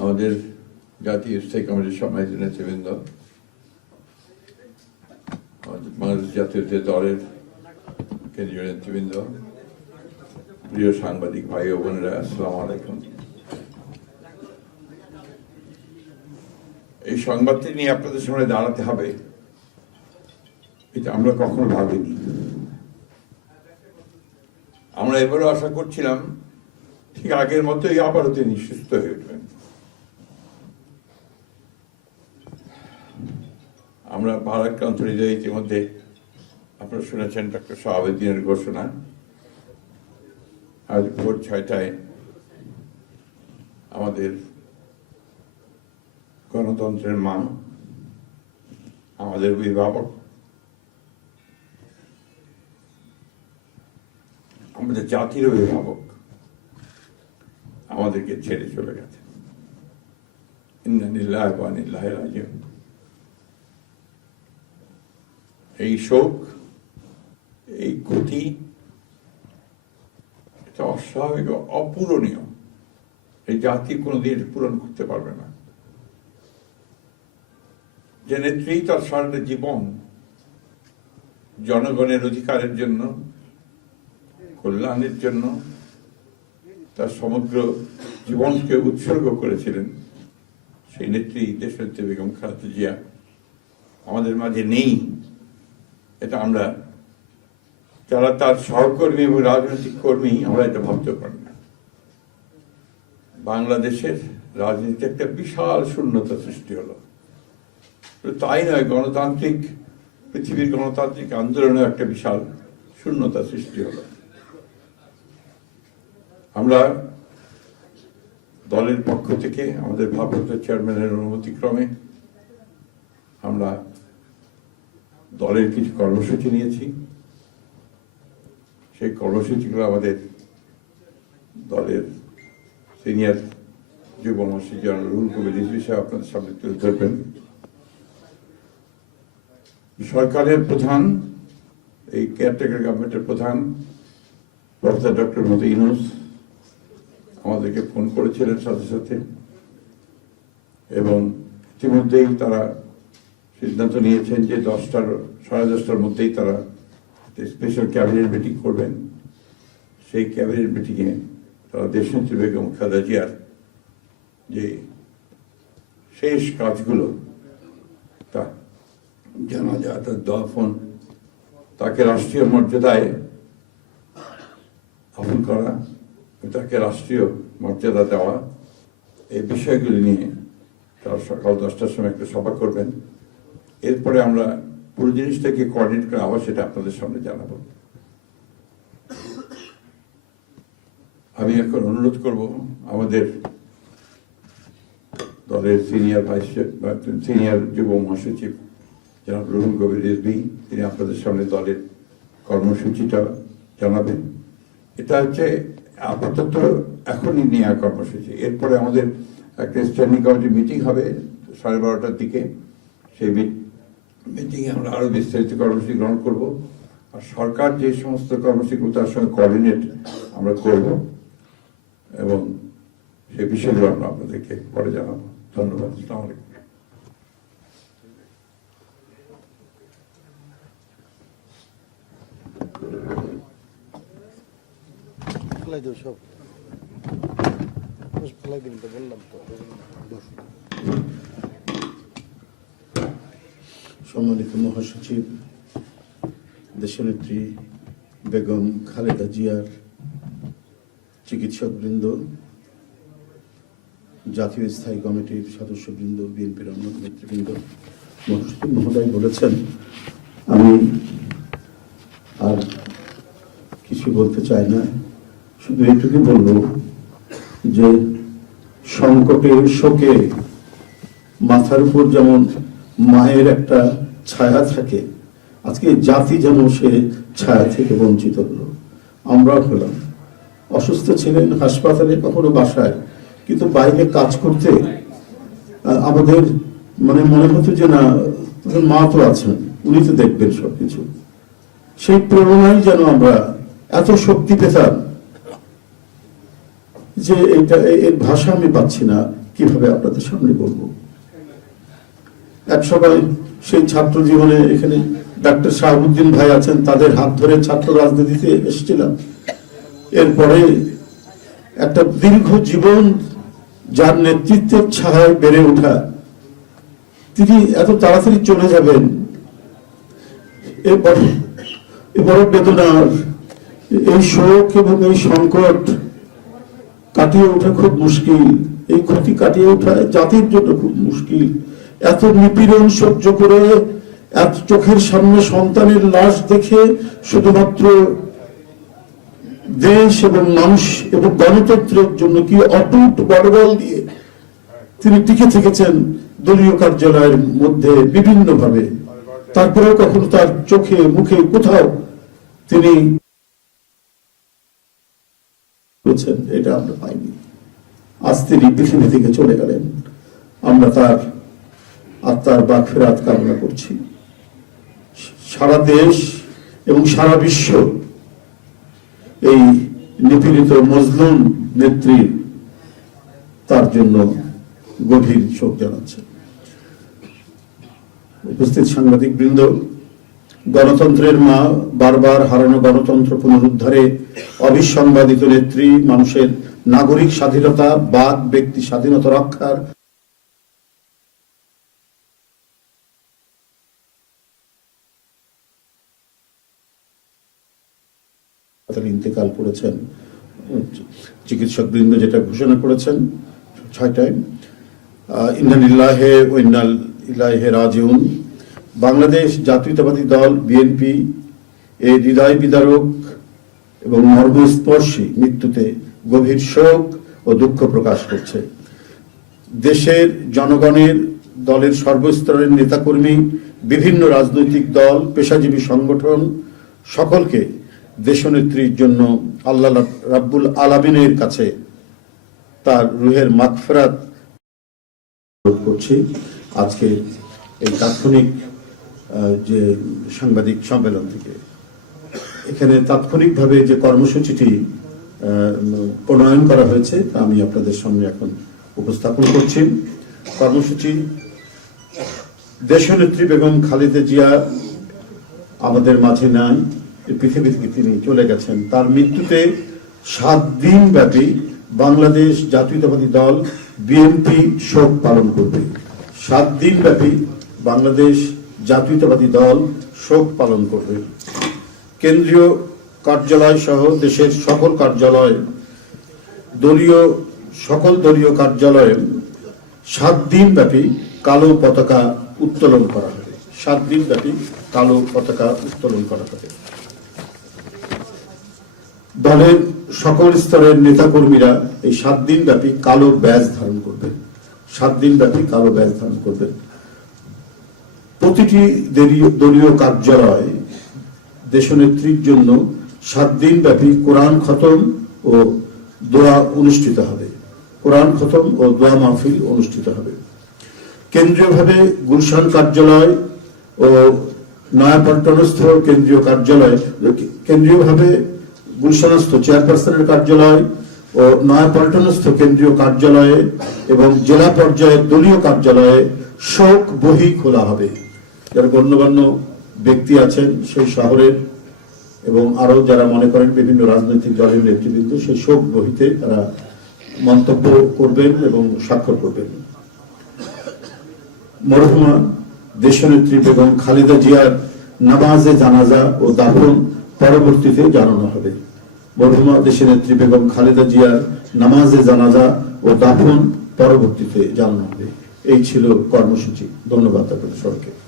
আমাদের জাতীয় স্থায়ী কমিটির সম্মানিত নেতৃবৃন্দ, বাংলাদেশ জাতীয় দলের কেন্দ্রীয় নেতৃবৃন্দ, প্রিয় সাংবাদিক ভাই ও বোনেরা, আসসালামু আলাইকুম। এই সংবাদটি নিয়ে আপনাদের সামনে দাঁড়াতে হবে, এটা আমরা কখনো ভাবিনি। আমরা এবারও আশা করছিলাম ঠিক আগের মতোই আবারও তিনি সুস্থ হয়ে উঠবেন। আমরা ভারাক্রান্ত হৃদয়ে ইতিমধ্যে আপনারা শুনেছেন ডক্টর শাহাবুদ্দিনের ঘোষণা। আজ ভোর 6টায় আমাদের গণতন্ত্রের মা, আমাদের অভিভাবক, আমাদের জাতির অভিভাবক আমাদেরকে ছেড়ে চলে গেছে। ইন্না লিল্লাহি ওয়া ইন্না ইলাইহি রাজিউন। এই শোক, এই ক্ষতি, এটা অস্বাভাবিক, অপূরণীয়। এই জাতি কোনোদিন পূরণ করতে পারবে না। যে নেত্রী তার সারাটা জীবন জনগণের অধিকারের জন্য, কল্যাণের জন্য তার সমগ্র জীবনকে উৎসর্গ করেছিলেন, সেই নেত্রী দেশনেত্রী বেগম খালেদা জিয়া আমাদের মাঝে নেই। এটা আমরা যারা তার সহকর্মী এবং রাজনৈতিক কর্মী, আমরা এটা ভাবতে পারি না। বাংলাদেশের রাজনীতিতে একটা বিশাল শূন্যতা সৃষ্টি হলো। তাই নয়, গণতান্ত্রিক পৃথিবীর গণতান্ত্রিক আন্দোলনেও একটা বিশাল শূন্যতা সৃষ্টি হলো। আমরা দলের পক্ষ থেকে আমাদের ভারপ্রাপ্ত চেয়ারম্যানের অনুমতিক্রমে আমরা দলের কিছু কর্মসূচি নিয়েছি। সেই কর্মসূচিগুলো আমাদের দলের সিনিয়র যুব মহাসচিব জনাব রুহুল কবির রিজভী সাহেব আপনাদের সামনে তুলে ধরবেন। সরকারের প্রধান, এই কেয়ারটেকার গভর্নমেন্টের প্রধান প্রফেসর ডক্টর মোহাম্মদ ইউনূস আমাদেরকে ফোন করেছিলেন সাথে সাথে, এবং ইতিমধ্যেই তারা সিদ্ধান্ত নিয়েছেন যে 10টার মধ্যেই তারা স্পেশাল ক্যাবিনেট মিটিং করবেন। সেই ক্যাবিনেট মিটিংয়ে তারা দেশনেত্রী বেগম খালেদা জিয়ার যে শেষ কাজগুলো, তা জানাজা, তার দাফন, তাকে রাষ্ট্রীয় মর্যাদায় দাফন করা, তাকে রাষ্ট্রীয় মর্যাদা দেওয়া, এই বিষয়গুলি নিয়ে তারা সকাল 10টার সময় একটা সভা করবেন। এরপরে আমরা পুরো জিনিসটাকে কোঅর্ডিনেট করে আবার সেটা আপনাদের সামনে জানাবো। আমি এখন অনুরোধ করব আমাদের দলের সিনিয়র যুব মহাসচিব জনাব রুহুল কবির রিজভী, তিনি আপনাদের সামনে দলের কর্মসূচিটা জানাবেন। এটা হচ্ছে আপাতত এখনই নেওয়া কর্মসূচি। এরপরে আমাদের একটা স্ট্যান্ডিং কমিটি মিটিং হবে 12:30টার দিকে। সেই মিটিংয়ে আমরা আরো বিস্তারিত কর্মসূচি গ্রহণ করব, আর সরকার যে সমস্ত কর্মসূচিগুলো তার সঙ্গে কোঅর্ডিনেট আমরা করব, এবং সেই বিষয়গুলো আমরা আপনাদেরকে পরে জানাবো। ধন্যবাদ। আসসালামু আলাইকুম। সম্মানিত মহাসচিব, দেশনেত্রী বেগম খালেদা জিয়ার চিকিৎসকবৃন্দ, জাতীয় স্থায়ী কমিটির সদস্যবৃন্দ, বিএনপির অন্য নেতৃবৃন্দ, মহাসচিব মহোদয় বলেছেন, আমি আর কিছু বলতে চাই না। শুধু এইটুকু বলব যে সংকটে, শোকে মাথার উপর যেমন মায়ের একটা ছায়া থাকে, আজকে জাতি যেন সে ছায়া থেকে বঞ্চিত হলো। আমরা হলাম, অসুস্থ ছিলেন হাসপাতালে, কখনো বাসায়, কিন্তু বাইরে কাজ করতে আমাদের মনে হতো যে না, মা তো আছেন, উনি তো দেখবেন সবকিছু। সেই প্রেরণাই যেন আমরা এত শক্তি পেতাম যে এটা, এর ভাষা আমি পাচ্ছি না। কিভাবে আপনাদের সামনে বলবো। এক সময় সেই ছাত্র জীবনে এখানে ডাক্তার শাহাবুদ্দিন ভাই আছেন, তাদের হাত ধরে ছাত্র রাজনীতিতে এসেছিলাম। এরপরে একটা দীর্ঘ জীবন যার নেতৃত্বের ছায়ায় বেড়ে ওঠা, তিনি এত তাড়াতাড়ি চলে যাবেন, এ বড় বেদনার। এই শোক এবং এই সংকট কাটিয়ে ওঠা খুব মুশকিল, এই ক্ষতি কাটিয়ে ওঠা জাতির জন্য খুব মুশকিল। এত নিপীড়ন সহ্য করে, এত চোখের সামনে সন্তানের লাশ দেখে শুধুমাত্র দেশ এবং মানুষ এবং গণতন্ত্রের জন্য কি অটুট বড়বল দিয়ে তিনি টিকে থেকেছেন দলীয় কার্যালয়ের মধ্যে বিভিন্ন ভাবে। তারপরেও কখনো তার চোখে মুখে কোথাও তিনি এটা আমরা পাইনি। আজ তিনি পৃথিবী থেকে চলে গেলেন, আমরা তার আত্মার মাগফিরাত কামনা করছি। সারা দেশ এবং সারা বিশ্ব এই নিপীড়িত মজলুম নেত্রী তার জন্য গভীর শোক জানাচ্ছে। উপস্থিত সাংবাদিক বৃন্দ, গণতন্ত্রের মা, বারবার হারানো গণতন্ত্র পুনরুদ্ধারে অবিসংবাদিত নেত্রী, মানুষের নাগরিক স্বাধীনতা, বাক ব্যক্তি স্বাধীনতা রক্ষার ইন্তেকাল করেছেন। চিকিৎসক বৃন্দ যেটা ঘোষণা করেছেন 6টায়, ইন্না লিল্লাহি ওয়া ইন্না ইলাইহি রাজিউন। বাংলাদেশ জাতীয়তাবাদী দল বিএনপি এই হৃদয় বিদারক এবং মর্মস্পর্শী মৃত্যুতে গভীর শোক ও দুঃখ প্রকাশ করছে। দেশের জনগণের, দলের সর্বস্তরের নেতাকর্মী, বিভিন্ন রাজনৈতিক দল, পেশাজীবী সংগঠন সকলকে দেশনেত্রীর জন্য আল্লাহ রাব্বুল আলামিনের কাছে তার রুহের মাগফিরাত করছি। আজকে এই তাৎক্ষণিক যে সাংবাদিক সম্মেলন থেকে এখানে তাৎক্ষণিকভাবে যে কর্মসূচিটি প্রণয়ন করা হয়েছে তা আমি আপনাদের সামনে এখন উপস্থাপন করছি। কর্মসূচি: দেশনেত্রী বেগম খালেদা জিয়া আমাদের মাঝে নাই, পৃথিবী থেকে তিনি চলে গেছেন। তার মৃত্যুতে 7 দিন ব্যাপী বাংলাদেশ জাতীয়তাবাদী দল বিএনপি শোক পালন করবে। 7 দিন ব্যাপী বাংলাদেশ জাতীয়তাবাদী দল শোক পালন করবে। কেন্দ্রীয় কার্যালয় সহ দেশের সকল কার্যালয়, সকল দলীয় কার্যালয়ে 7 দিন ব্যাপী কালো পতাকা উত্তোলন করা হবে। 7 দিন ব্যাপী কালো পতাকা উত্তোলন করা হবে। দলের সকল স্তরের নেতাকর্মীরা এই 7 দিন ব্যাপী কালো ব্যাজ ধারণ করবেন। 7 দিন ব্যাপী কালো ব্যাজ ধারণ করবেন। প্রতিটি দলীয় কার্যালয় দেশনেত্রীর জন্য 7 দিন ব্যাপী কোরআন খতম ও দোয়া অনুষ্ঠিত হবে। কোরআন খতম ও দোয়া মাহফিল অনুষ্ঠিত হবে। কেন্দ্রীয়ভাবে গুলশান কার্যালয় ও নয়াপল্টনস্থ কেন্দ্রীয় কার্যালয়, কেন্দ্রীয়ভাবে গুলশানস্থ চেয়ারপারসনের কার্যালয় ও নয়াপল্টনস্থ কেন্দ্রীয় কার্যালয়ে এবং জেলা পর্যায়ের দলীয় কার্যালয়ে শোক বহি খোলা হবে। যারা গণ্যমান্য ব্যক্তি আছেন সেই শহরের এবং আরো যারা মনে করেন বিভিন্ন রাজনৈতিক দলের নেতৃবৃন্দ, সেই শোক বহিতে তারা মন্তব্য করবেন এবং স্বাক্ষর করবেন। মরহুমা দেশনেত্রী বেগম খালেদা জিয়ার নামাজে জানাজা ও দাফন পরবর্তীতে জানানো হবে। মরহুমা দেশনেত্রী বেগম খালেদা জিয়ার নামাজে জানাজা ও দাফন পরবর্তীতে জানানো হবে। এই ছিল কর্মসূচি। ধন্যবাদ আপনাদের সবাইকে।